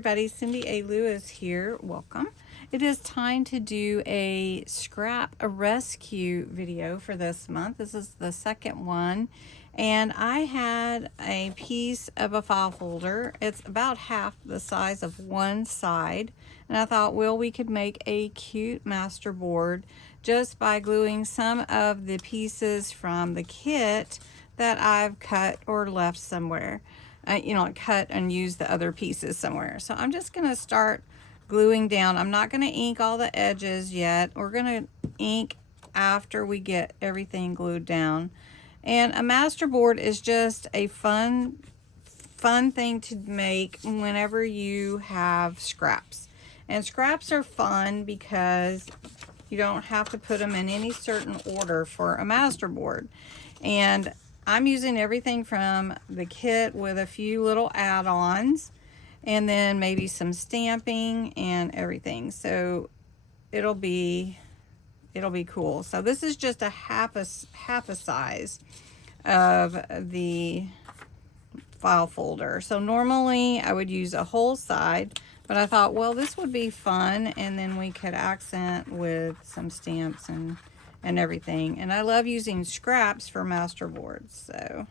everybody, Cindy A. Lewis here. Welcome. It is time to do a rescue video for this month. This is the second one, and I had a piece of a file folder. It's about half the size of one side, and I thought, well, we could make a cute masterboard just by gluing some of the pieces from the kit that I've cut or left somewhere. Cut and use the other pieces somewhere. So I'm just going to start gluing down. I'm not going to ink all the edges yet. We're going to ink after we get everything glued down. And a masterboard is just a fun thing to make whenever you have scraps. And scraps are fun because you don't have to put them in any certain order for a masterboard. And I'm using everything from the kit with a few little add-ons and then maybe some stamping and everything. So it'll be cool. So this is just a half a size of the file folder. So normally I would use a whole side, but I thought, well, this would be fun, and then we could accent with some stamps and everything. And I love using scraps for masterboards, so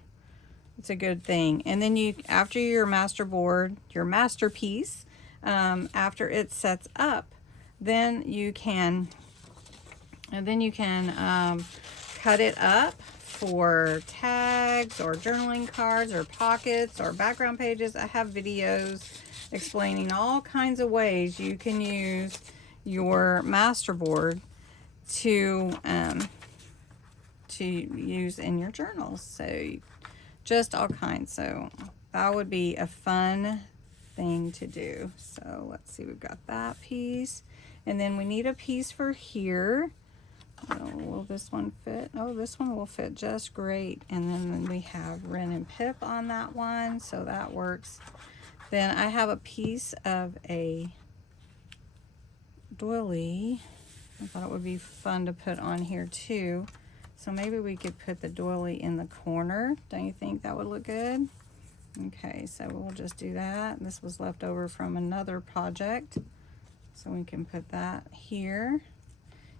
it's a good thing. And then after your masterboard, your masterpiece, after it sets up, then you can cut it up for tags or journaling cards or pockets or background pages. I have videos explaining all kinds of ways you can use your masterboard to use in your journals. So just all kinds. So that would be a fun thing to do. So let's see, we've got that piece, and then we need a piece for here. Oh, will this one fit? Oh, this one will fit just great. And then we have Wren and Pip on that one, so that works. Then I have a piece of a doily. I thought it would be fun to put on here too. So maybe we could put the doily in the corner. Don't you think that would look good? Okay, so we'll just do that. This was left over from another project, so we can put that here.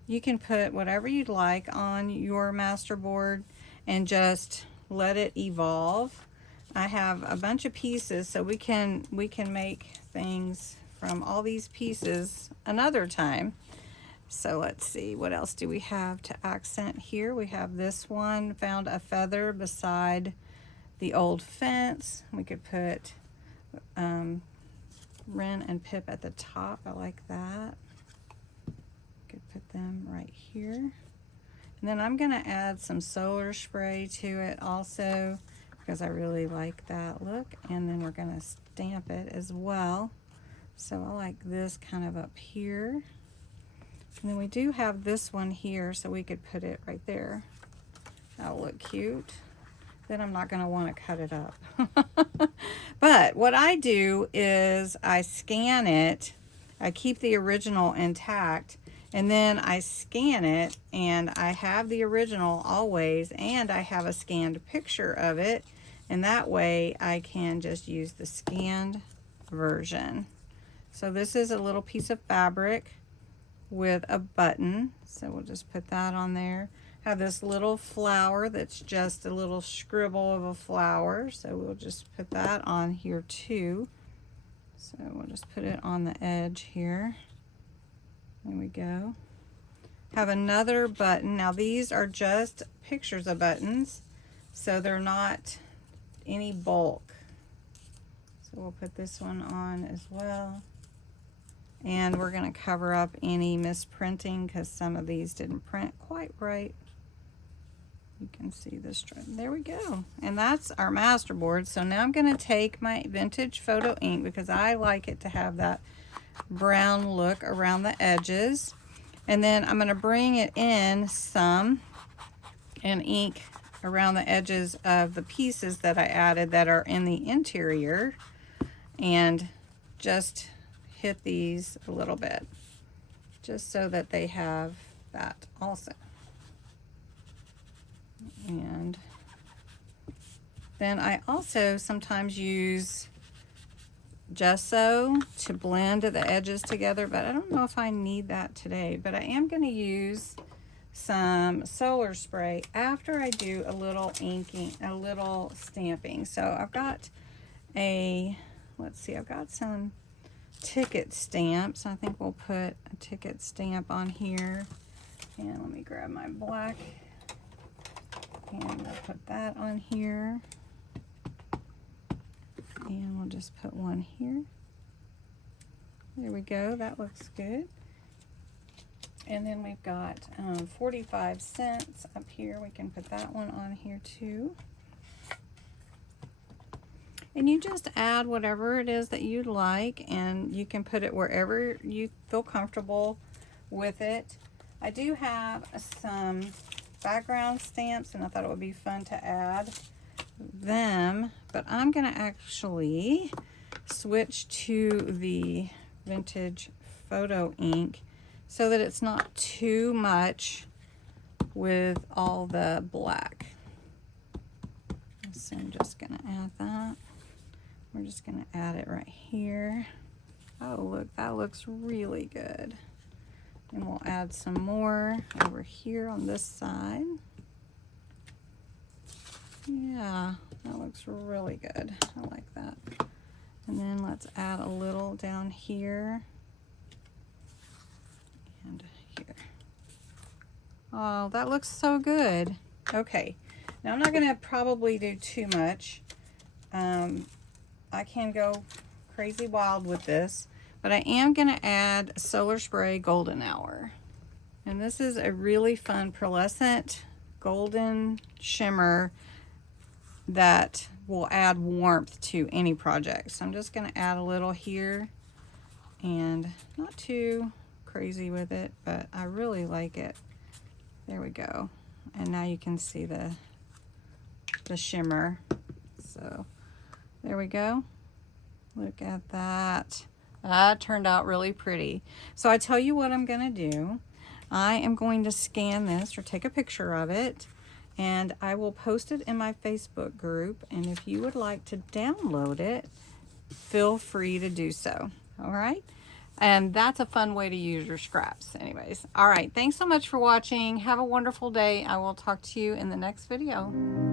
You can put whatever you'd like on your masterboard and just let it evolve. I have a bunch of pieces, so we can make things from all these pieces another time. So let's see, what else do we have to accent here? We have this one, found a feather beside the old fence. We could put Wren and Pip at the top. I like that. Could put them right here. And then I'm gonna add some solar spray to it also because I really like that look. And then we're gonna stamp it as well. So I like this kind of up here. And then we do have this one here, so we could put it right there. That'll look cute. Then I'm not going to want to cut it up. But what I do is I scan it. I keep the original intact, and then I scan it, and I have the original always, and I have a scanned picture of it, and that way I can just use the scanned version. So this is a little piece of fabric with a button, so we'll just put that on there. Have this little flower that's just a little scribble of a flower, so we'll just put that on here too. So we'll just put it on the edge here. There we go. Have another button. Now these are just pictures of buttons, so they're not any bulk. So we'll put this one on as well. And we're going to cover up any misprinting because some of these didn't print quite right. You can see this. There we go. And that's our masterboard. So now I'm going to take my vintage photo ink because I like it to have that brown look around the edges. And then I'm going to bring it in some and ink around the edges of the pieces that I added that are in the interior, and just hit these a little bit just so that they have that also. And then I also sometimes use gesso to blend the edges together, but I don't know if I need that today. But I am going to use some solar spray after I do a little inking, a little stamping. So I've got let's see, I've got some ticket stamps. I think we'll put a ticket stamp on here. And let me grab my black and we'll put that on here. And we'll just put one here. There we go, that looks good. And then we've got 45 cents up here. We can put that one on here too. And you just add whatever it is that you like, and you can put it wherever you feel comfortable with it. I do have some background stamps, and I thought it would be fun to add them, but I'm gonna actually switch to the vintage photo ink so that it's not too much with all the black. So I'm just gonna add that. We're just gonna add it right here. Oh, look, that looks really good. And we'll add some more over here on this side. Yeah, that looks really good. I like that. And then let's add a little down here and here. Oh, that looks so good. Okay, now I'm not gonna probably do too much. I can go crazy wild with this, but I am gonna add Solar Spray Golden Hour. And this is a really fun pearlescent golden shimmer that will add warmth to any project. So I'm just gonna add a little here and not too crazy with it, but I really like it. There we go. And now you can see the shimmer. So there we go. Look at that. That turned out really pretty. So I tell you what I'm gonna do. I am going to scan this or take a picture of it, and I will post it in my Facebook group. And if you would like to download it, feel free to do so. All right. And that's a fun way to use your scraps anyways. All right. Thanks so much for watching. Have a wonderful day. I will talk to you in the next video.